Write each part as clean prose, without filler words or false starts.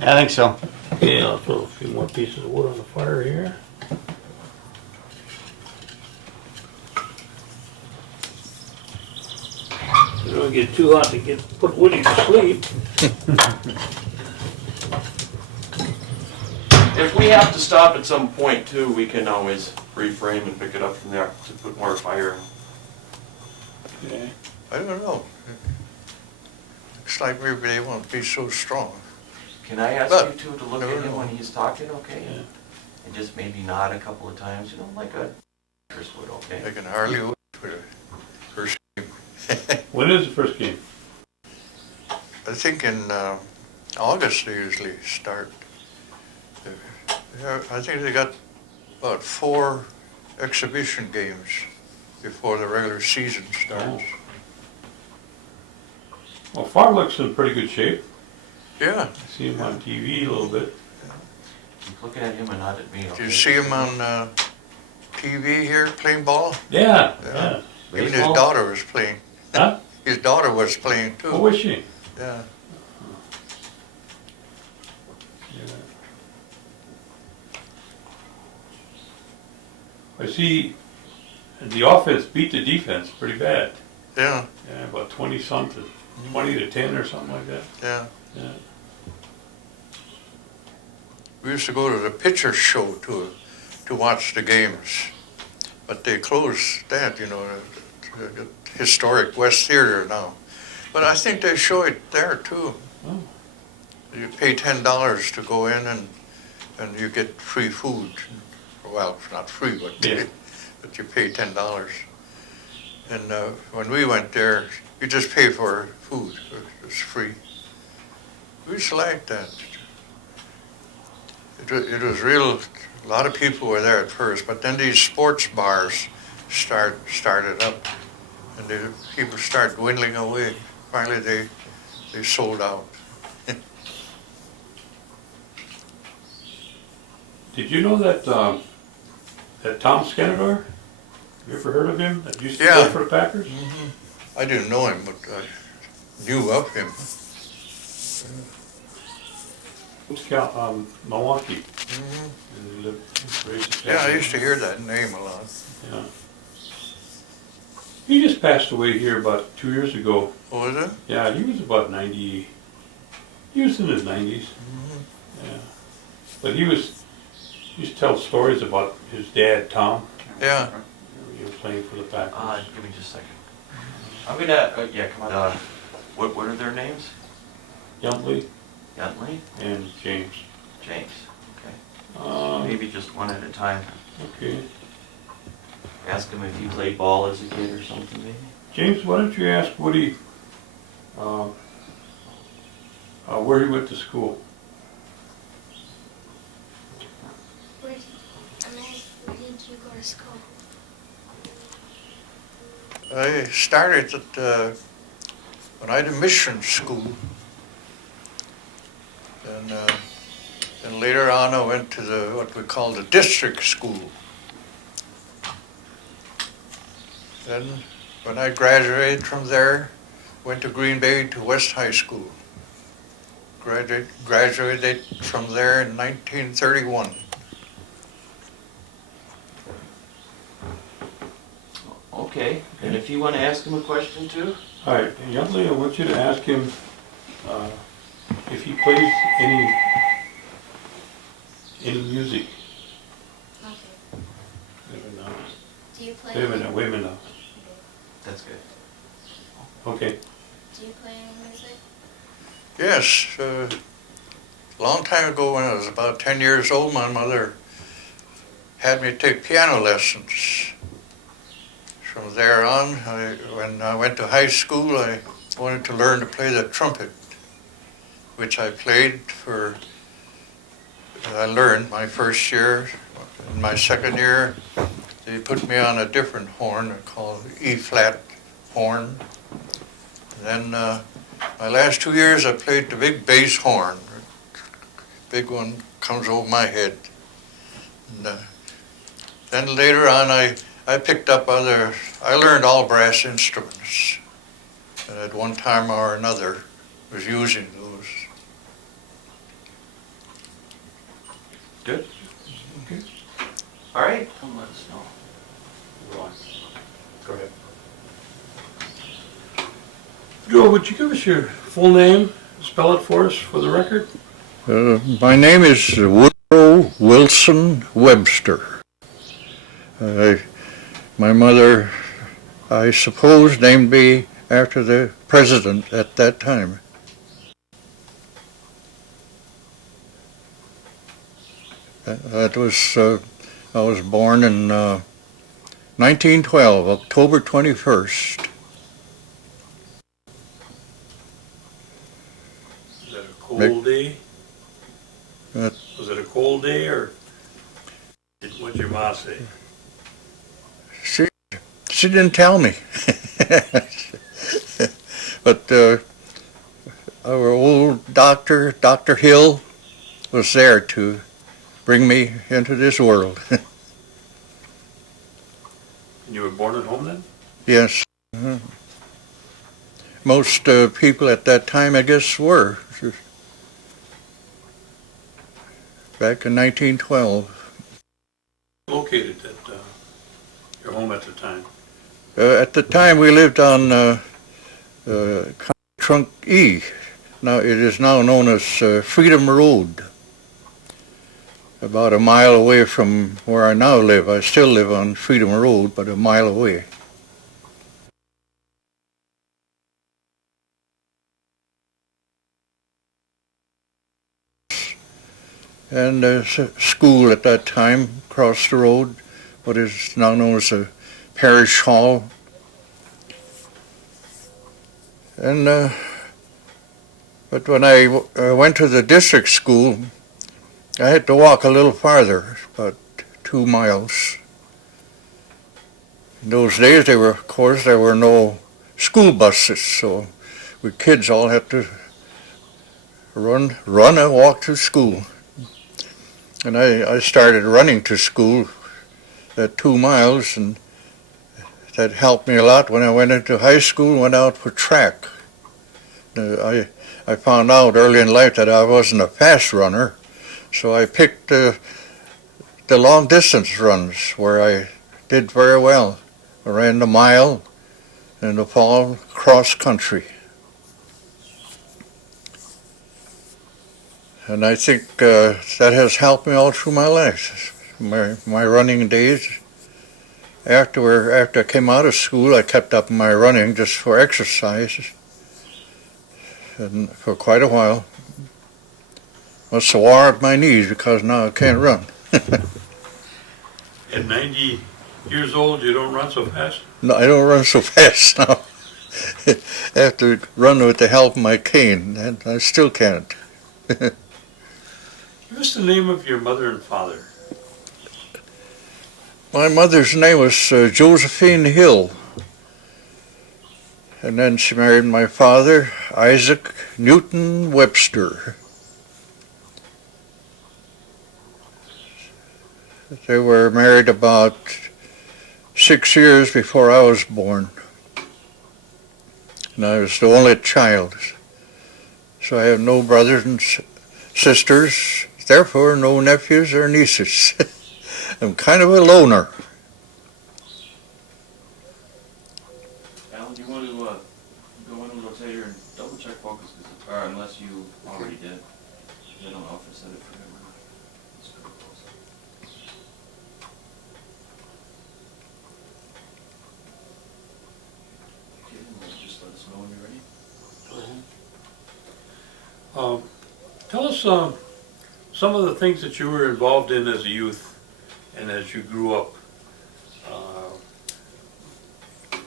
I think so. Okay, I'll throw a few more pieces of wood on the fire here. You don't get too hot to put Woody to sleep. If we have to stop at some point too, we can always reframe and pick it up from there to put more fire. Okay. I don't know. Looks like maybe they won't be so strong. Can I ask But- you two to look No, at him no. when he's talking, okay? Yeah. And just maybe nod a couple of times, you know, like a actress would, okay? They can hardly wait for the first game. When is the first game? I think in August they usually start. Yeah, I think they got about 4 exhibition games before the regular season starts. Well, Farr looks in pretty good shape. Yeah. I see him on TV a little bit. Keep looking at him and not at me, okay? Did you see him on TV here playing ball? Yeah, Yeah. yeah. Even his Baseball? daughter was playing. Huh? His daughter was playing Oh, too. was she? Yeah. Yeah. I see the offense beat the defense pretty bad. Yeah. Yeah, about 20 something, 20 to 10 or something like that. Yeah. Yeah. We used to go to the pitcher's show to watch the games, but they closed that, you know, the historic West Theater now. But I think they show it there too. Oh. You pay $10 to go in and you get free food. Well, it's not free, but Yeah. but you pay $10. And when we went there, you just pay for food. It's free. We used to like that. It was real. A lot of people were there at first, but then these sports bars started up, and people started dwindling away. Finally, they sold out. Did you know that that Tom Skenador? You ever heard of him? That used to Yeah. play for the Packers? I didn't know him, but I knew of him. Milwaukee. Mhm. And he raised his Yeah, I family. used to hear that name a lot. Yeah. He just passed away here about 2 years ago. Oh, was it? Yeah, he was about 90. He was in his 90s. Yeah. But he used to tell stories about his dad, Tom. Yeah. He was playing for the Packers. Give me just a second. I'm gonna, yeah, come on. What are their names? Yountley Yuntley? and James. James, okay. Maybe just one at a time. Okay. Ask him if he played ball as a kid or something, maybe? James, why don't you ask Woody where he went to school? Where did you go to school? I started at when I had a mission school. And later on, I went to what we call the district school. Then, when I graduated from there, went to Green Bay to West High School. Graduated from there in 1931. Okay, and if you want to ask him a question too? All right, Yountley, I want you to ask him if he plays any music. Okay. Wait a minute. Do you play? Wait a minute, wait a minute. That's good. Okay. Do you play any music? Yes, a long time ago when I was about 10 years old, my mother had me take piano lessons. From there on, when I went to high school, I wanted to learn to play the trumpet, which I played I learned my first year. In my second year, they put me on a different horn called E-flat horn. Then my last 2 years, I played the big bass horn. Big one comes over my head. And, then later on, I picked up I learned all brass instruments. And at one time or another, was using those. Good. All right, come let us know. Go on. Go ahead. Joe, would you give us your full name? Spell it for us for the record. My name is Woodrow Wilson Webster. My mother, I suppose, named me after the president at that time. That was, I was born in 1912, October 21st. Is that a cold day? Uh, Was it a cold day, or what'd your ma say? She didn't tell me. But our old doctor, Dr. Hill, was there to bring me into this world. And you were born at home then? Yes. Most people at that time, I guess, were. Back in 1912. Located at your home at the time? At the time, we lived on Trunk E. Now, it is now known as Freedom Road. About a mile away from where I now live. I still live on Freedom Road, but a mile away. And school at that time, across the road, what is now known as a parish hall. And but when I went to the district school, I had to walk a little farther, about 2 miles. In those days, there were no school buses, so we kids all had to run and walk to school. And I started running to school at 2 miles, and that helped me a lot when I went into high school, went out for track. I found out early in life that I wasn't a fast runner, so I picked the long distance runs where I did very well. I ran the mile and the fall cross country. And I think that has helped me all through my life, my running days. After I came out of school, I kept up my running just for exercise, and for quite a while. Must have wore out my knees because now I can't run. At 90 years old, you don't run so fast? No, I don't run so fast now. I have to run with the help of my cane, and I still can't. Give us the name of your mother and father. My mother's name was Josephine Hill, and then she married my father, Isaac Newton Webster. They were married about 6 years before I was born, and I was the only child. So I have no brothers and sisters, therefore no nephews or nieces. I'm kind of a loner. Alan, do you want to go in a little rotator and double check focus, or unless you already did. I don't know if I said it for him or not. It's pretty close. Okay, well, just let us know when you're ready. Tell us some of the things that you were involved in as a youth and as you grew up.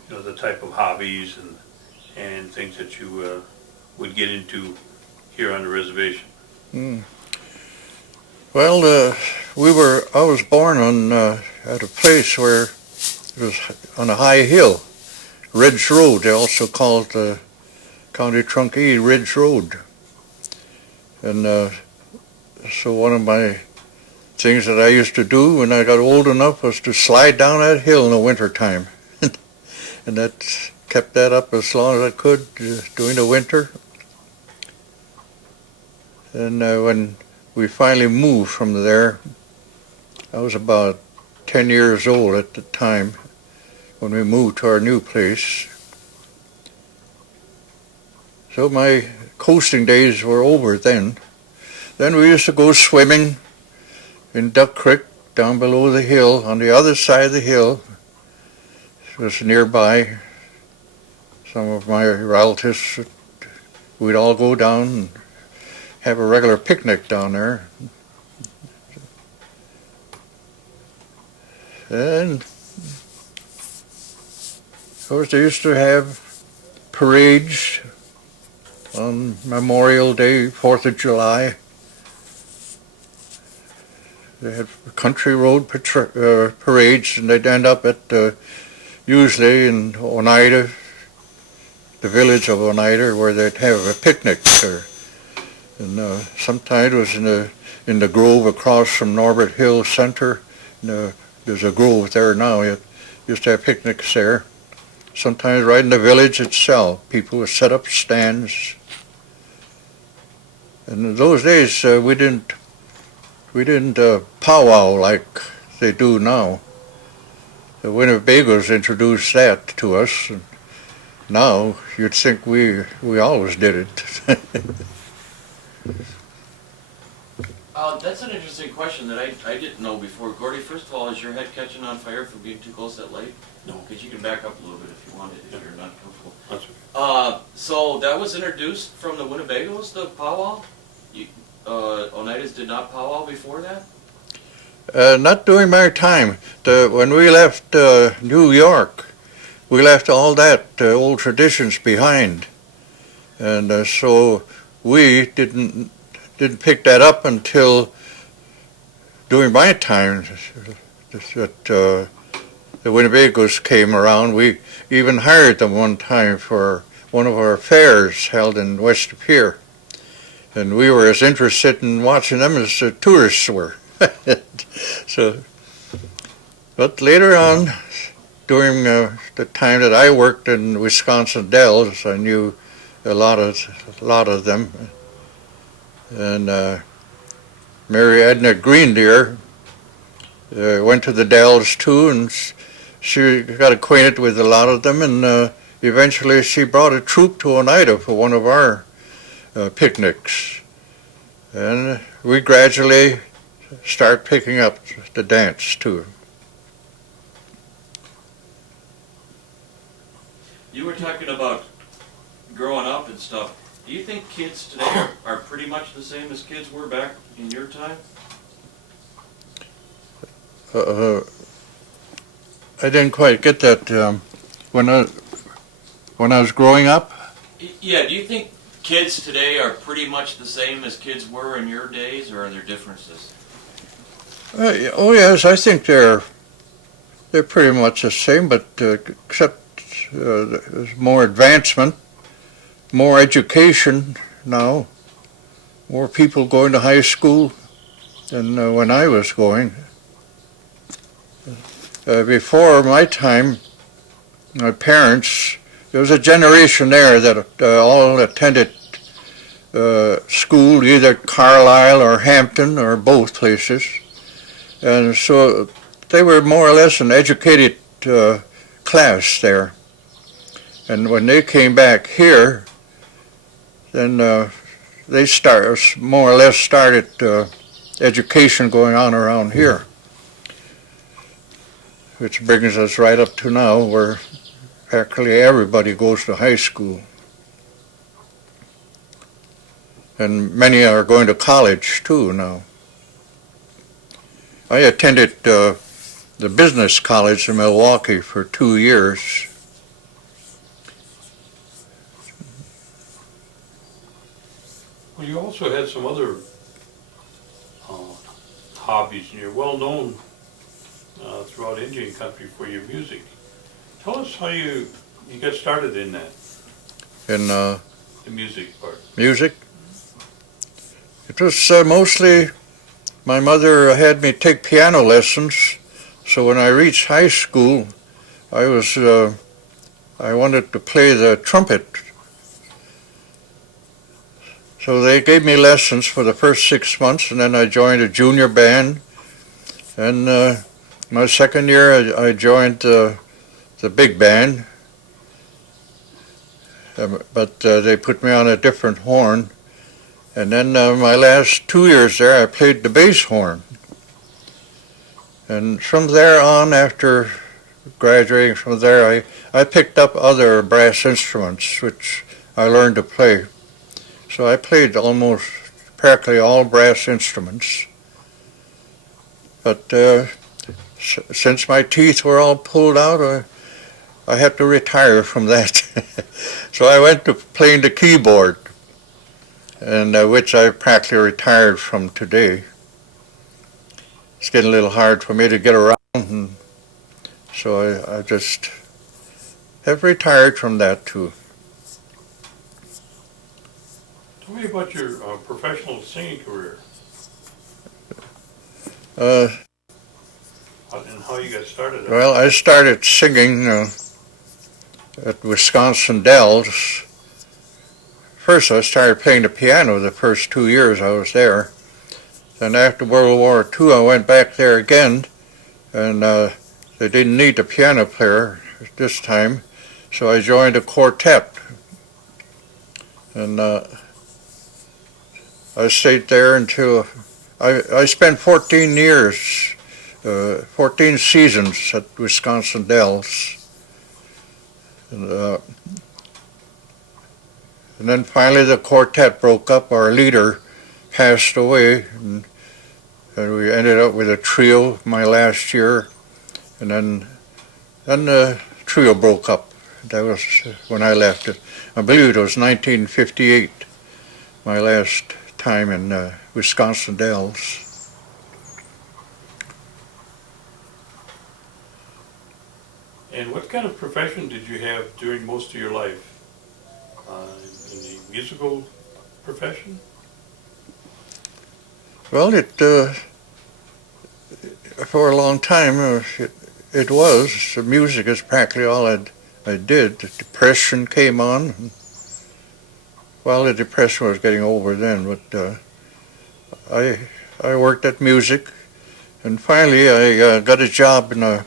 The type of hobbies and things that you would get into here on the reservation. Well, I was born at a place where it was on a high hill, Ridge Road. They also call it the County Trunk E Ridge Road. And so one of my things that I used to do when I got old enough was to slide down that hill in the wintertime. And that kept that up as long as I could during the winter. And when we finally moved from there. I was about 10 years old at the time when we moved to our new place. So my coasting days were over then. Then we used to go swimming in Duck Creek down below the hill. On the other side of the hill, it was nearby. Some of my relatives, we'd all go down and have a regular picnic down there. And of course they used to have parades on Memorial Day, 4th of July. They had country road parades, and they'd end up at usually in Oneida, the village of Oneida, where they'd have a picnic there. And sometimes it was in the grove across from Norbert Hill Center. There's a grove there now. It used to have picnics there. Sometimes right in the village itself, people would set up stands. And in those days, we didn't powwow like they do now. The Winnebagos introduced that to us. And now you'd think we always did it. That's an interesting question that I didn't know before. Gordy, first of all, is your head catching on fire from being too close to that light? No. Because you can back up a little bit if you wanted, if you're not comfortable. That's okay. So that was introduced from the Winnebagos, the powwow? Oneidas did not powwow before that? Not during my time. When we left New York, we left all that old traditions behind, and so we didn't pick that up until during my time that the Winnebagos came around. We even hired them one time for one of our fairs held in West Pier. And we were as interested in watching them as the tourists were. So, but later on, during the time that I worked in Wisconsin Dells, I knew a lot of them. And Mary Edna Greendeer went to the Dells too, and she got acquainted with a lot of them, and eventually she brought a troupe to Oneida for one of our picnics. And we gradually start picking up the dance too. You were talking about growing up and stuff. Do you think kids today are pretty much the same as kids were back in your time? I didn't quite get that. When I was growing up? Yeah, do you think kids today are pretty much the same as kids were in your days, or are there differences? Oh yes, I think they're pretty much the same, but except there's more advancement, more education now, more people going to high school than when I was going. Before my time, my parents, there was a generation there that all attended school, either Carlisle or Hampton or both places. And so they were more or less an educated class there. And when they came back here, then they more or less started education going on around here, which brings us right up to now, where practically everybody goes to high school. And many are going to college too now. I attended the business college in Milwaukee for 2 years. Well, you also had some other hobbies, and you're well known throughout Indian country for your music. Tell us how you got started in that. In the music part. Music? It was mostly, my mother had me take piano lessons, so when I reached high school, I wanted to play the trumpet. So they gave me lessons for the first 6 months, and then I joined a junior band. And my second year, I joined the big band, but they put me on a different horn. And then my last 2 years there, I played the bass horn. And from there on, after graduating from there, I picked up other brass instruments, which I learned to play. So I played almost practically all brass instruments. But since my teeth were all pulled out, I had to retire from that. So I went to playing the keyboard, and which I practically retired from today. It's getting a little hard for me to get around, and so I just have retired from that too. Tell me about your professional singing career Uh, and how you got started. well, I started singing at Wisconsin Dells. First, I started playing the piano the first 2 years I was there. Then after World War II, I went back there again, and they didn't need a piano player this time, so I joined a quartet. And I stayed there until I spent 14 years, 14 seasons at Wisconsin Dells. And then finally the quartet broke up. Our leader passed away, and we ended up with a trio my last year. And then the trio broke up. That was when I left it. I believe it was 1958, my last time in Wisconsin Dells. And what kind of profession did you have during most of your life? In the musical profession? Well, for a long time, it was. The music is practically all I did. The Depression came on. Well, the Depression was getting over then, but I worked at music, and finally I got a job in a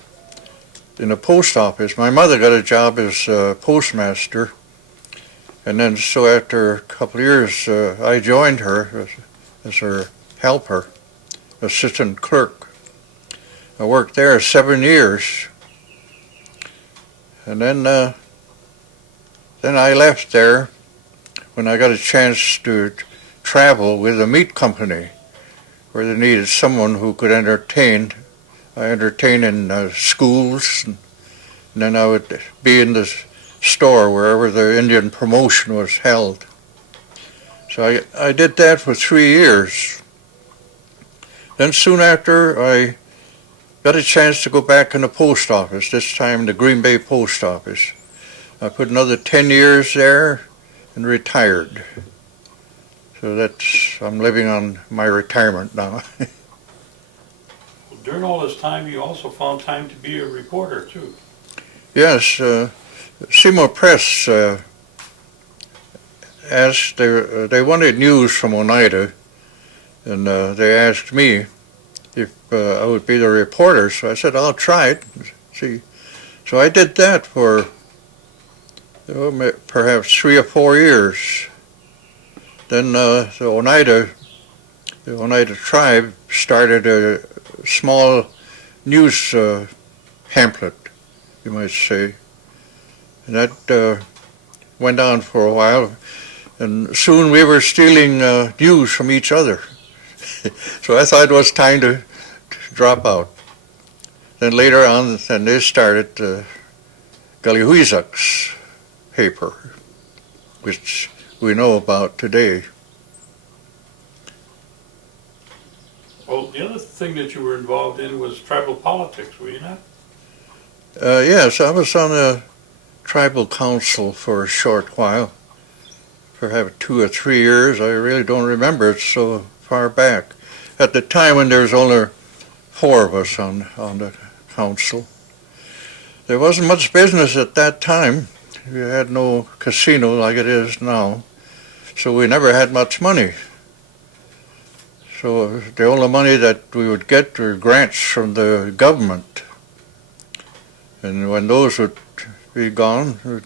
post office. My mother got a job as a postmaster, and then so after a couple of years, I joined her as her helper, assistant clerk. I worked there 7 years, and then I left there when I got a chance to travel with a meat company where they needed someone who could entertain. I entertained in schools, and then I would be in the store wherever the Indian promotion was held. So I did that for 3 years. Then soon after, I got a chance to go back in the post office, this time the Green Bay Post Office. I put another 10 years there and retired. So I'm living on my retirement now. During all this time, you also found time to be a reporter, too. Yes, Seema Press asked, they wanted news from Oneida, and they asked me if I would be the reporter, so I said, I'll try it. See, so I did that for perhaps 3 or 4 years. Then the Oneida tribe started a small news pamphlet, you might say. And that went on for a while, and soon we were stealing news from each other. So I thought it was time to drop out. Then later on, then they started Galihuizak's paper, which we know about today. Well, the other thing that you were involved in was tribal politics, were you not? Yes, I was on a tribal council for a short while, perhaps 2 or 3 years. I really don't remember, it's so far back. At the time when there was only 4 of us on the council. There wasn't much business at that time. We had no casino like it is now. so we never had much money. So the only money that we would get were grants from the government. And when those would be gone,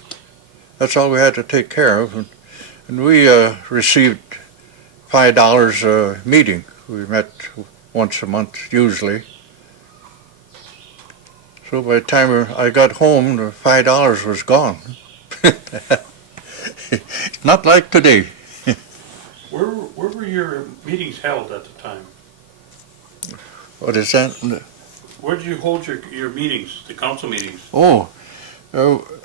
that's all we had to take care of. And we received $5 a meeting. We met once a month usually. So by the time I got home, the $5 was gone. Not like today. Where were your meetings held at the time? What is that? Where did you hold your meetings, the council meetings? Oh,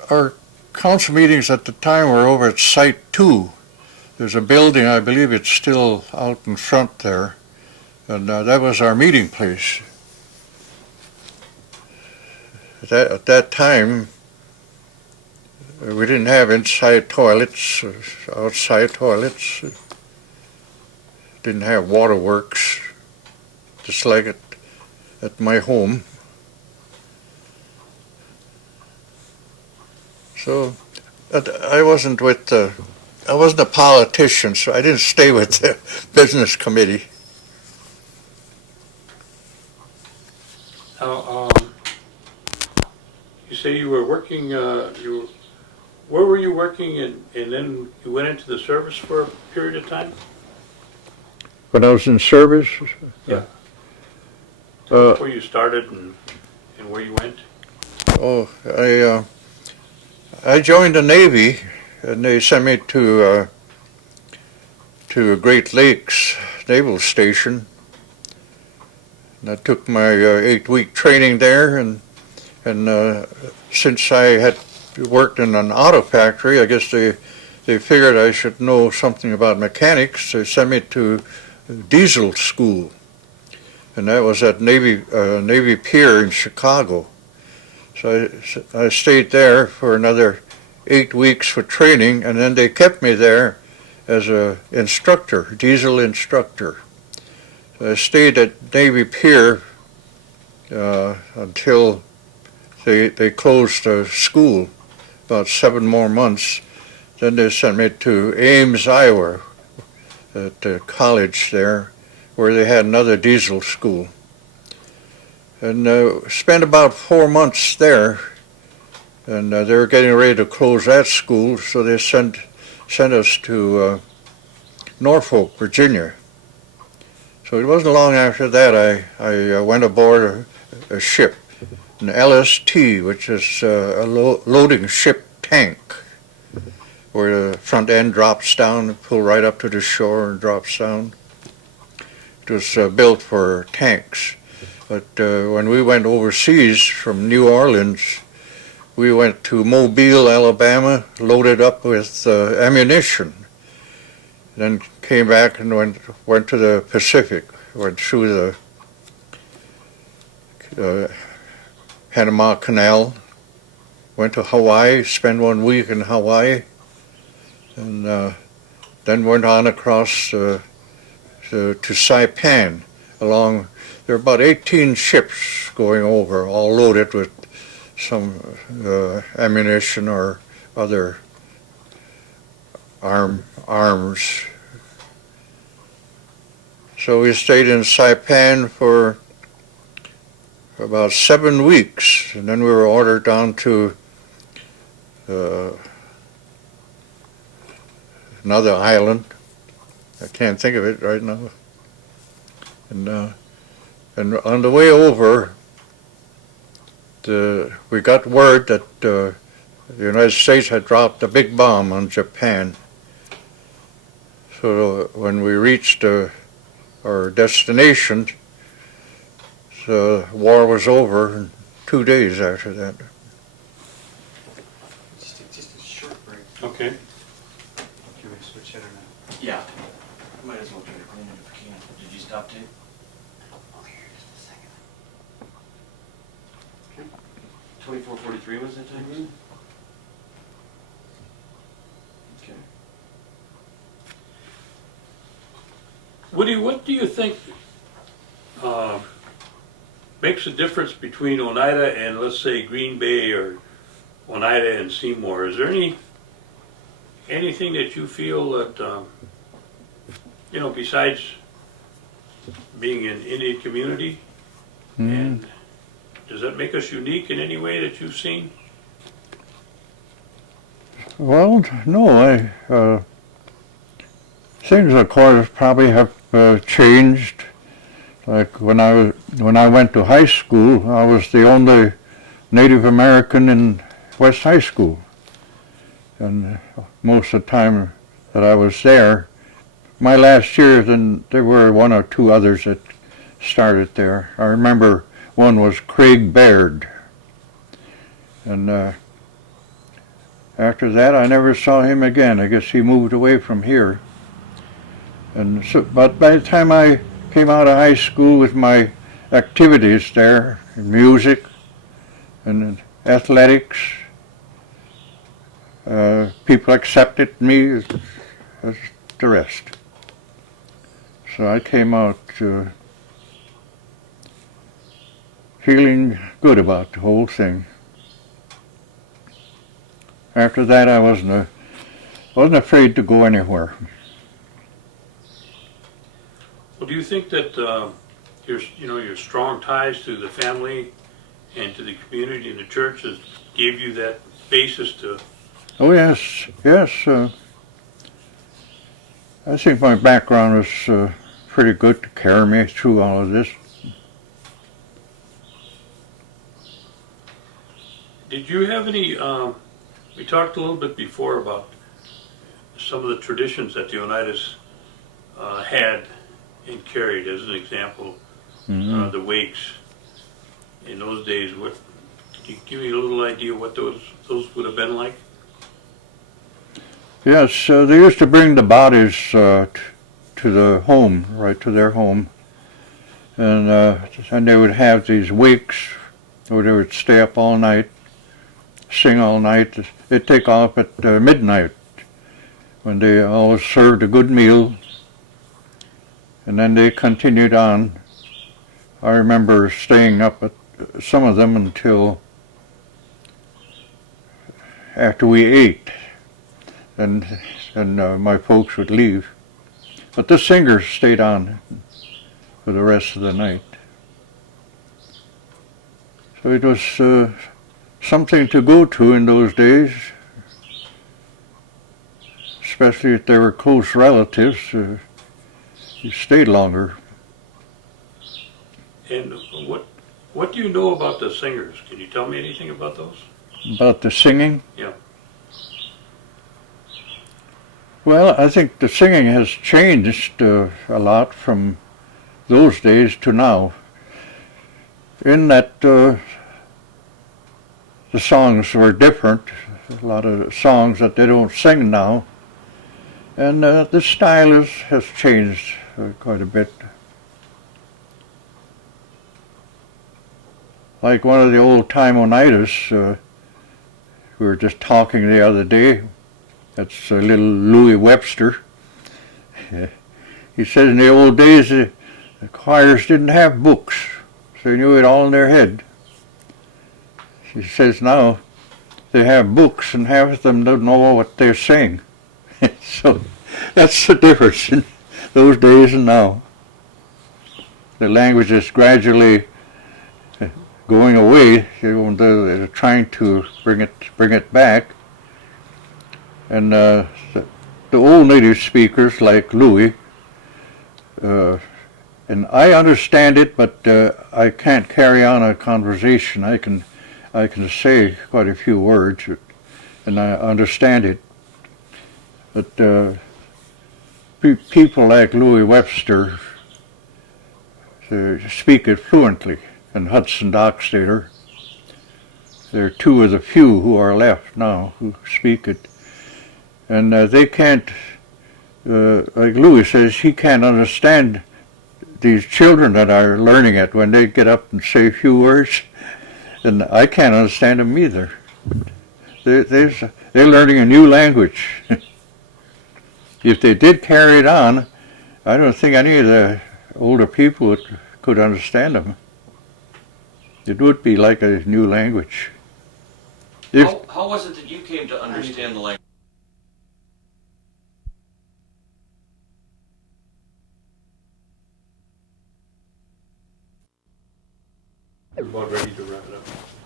our council meetings at the time were over at Site 2. There's a building, I believe it's still out in front there, and that was our meeting place. At that time, we didn't have inside toilets, outside toilets. Didn't have waterworks, just like at my home. So I wasn't a politician, so I didn't stay with the business committee. You say you were working, where were you working and then you went into the service for a period of time? When I was in service? Yeah. Where you started and where you went? Oh, I joined the Navy, and they sent me to a Great Lakes Naval Station. And I took my 8-week training there, and since I had worked in an auto factory, I guess they figured I should know something about mechanics. They sent me to diesel school, and that was at Navy Pier in Chicago. So I stayed there for another 8 weeks for training, and then they kept me there as a instructor, diesel instructor. So I stayed at Navy Pier until they closed the school, about 7 more months. Then they sent me to Ames, Iowa, at the college there, where they had another diesel school. And spent about 4 months there, and they were getting ready to close that school, so they sent us to Norfolk, Virginia. So it wasn't long after that I went aboard a ship, an LST, which is a loading ship tank, where the front end drops down and pull right up to the shore and drops down. It was built for tanks. But when we went overseas from New Orleans, we went to Mobile, Alabama, loaded up with ammunition. Then came back and went to the Pacific, went through the Panama Canal, went to Hawaii, spent 1 week in Hawaii, and then went on across to Saipan. There were about 18 ships going over, all loaded with some ammunition or other arms. So we stayed in Saipan for about 7 weeks, and then we were ordered down to another island. I can't think of it right now. And on the way over, we got word that the United States had dropped a big bomb on Japan. So when we reached our destination, the war was over in 2 days after that. Just a short break. Okay. Can we switch it or not? Yeah. Might as well try to clean it if we can. Did you stop tape? Oh, here, just a second. 24:43 was the time? Okay. What do you think makes a difference between Oneida and, let's say, Green Bay or Oneida and Seymour? Is there anything that you feel that, besides being an Indian community, and does that make us unique in any way that you've seen? Well, no, things of course probably have changed. Like when I went to high school, I was the only Native American in West High School, and most of the time that I was there, my last year, then there were one or two others that started there. I remember one was Craig Baird, and after that I never saw him again. I guess he moved away from here. And so, but by the time I came out of high school with my activities there, music and athletics, people accepted me as the rest. So I came out feeling good about the whole thing. After that, I wasn't afraid to go anywhere. Well, do you think that your strong ties to the family and to the community and the church gave you that basis to? Oh yes, yes. I think my background was pretty good to carry me through all of this. Did you have any? We talked a little bit before about some of the traditions that the Oneidas had and carried. As an example, the wakes in those days. What? Can you give me a little idea what those would have been like? Yes, they used to bring the bodies to the home, right to their home, and they would have these wakes where they would stay up all night, sing all night. They'd take off at midnight when they always served a good meal, and then they continued on. I remember staying up at some of them until after we ate, and my folks would leave. But the singers stayed on for the rest of the night. So it was something to go to in those days, especially if they were close relatives. You stayed longer. And what do you know about the singers? Can you tell me anything about those? About the singing? Yeah. Well, I think the singing has changed a lot from those days to now, in that the songs were different, a lot of songs that they don't sing now, and the style has changed quite a bit. Like one of the old-time Oneidas, we were just talking the other day. That's little Louis Webster. He says in the old days the choirs didn't have books, so they knew it all in their head. He says now they have books and half of them don't know what they're saying. So that's the difference in those days and now. The language is gradually going away. They're trying to bring it back. And the old native speakers like Louis, and I understand it, but I can't carry on a conversation. I can say quite a few words, and I understand it. But people like Louis Webster speak it fluently, and Hudson Dockstader. They're two of the few who are left now who speak it. And they can't, like Louis says, he can't understand these children that are learning it when they get up and say a few words, and I can't understand them either. They're learning a new language. If they did carry it on, I don't think any of the older people could understand them. It would be like a new language. How was it that you came to understand the language? We're about ready to wrap it up.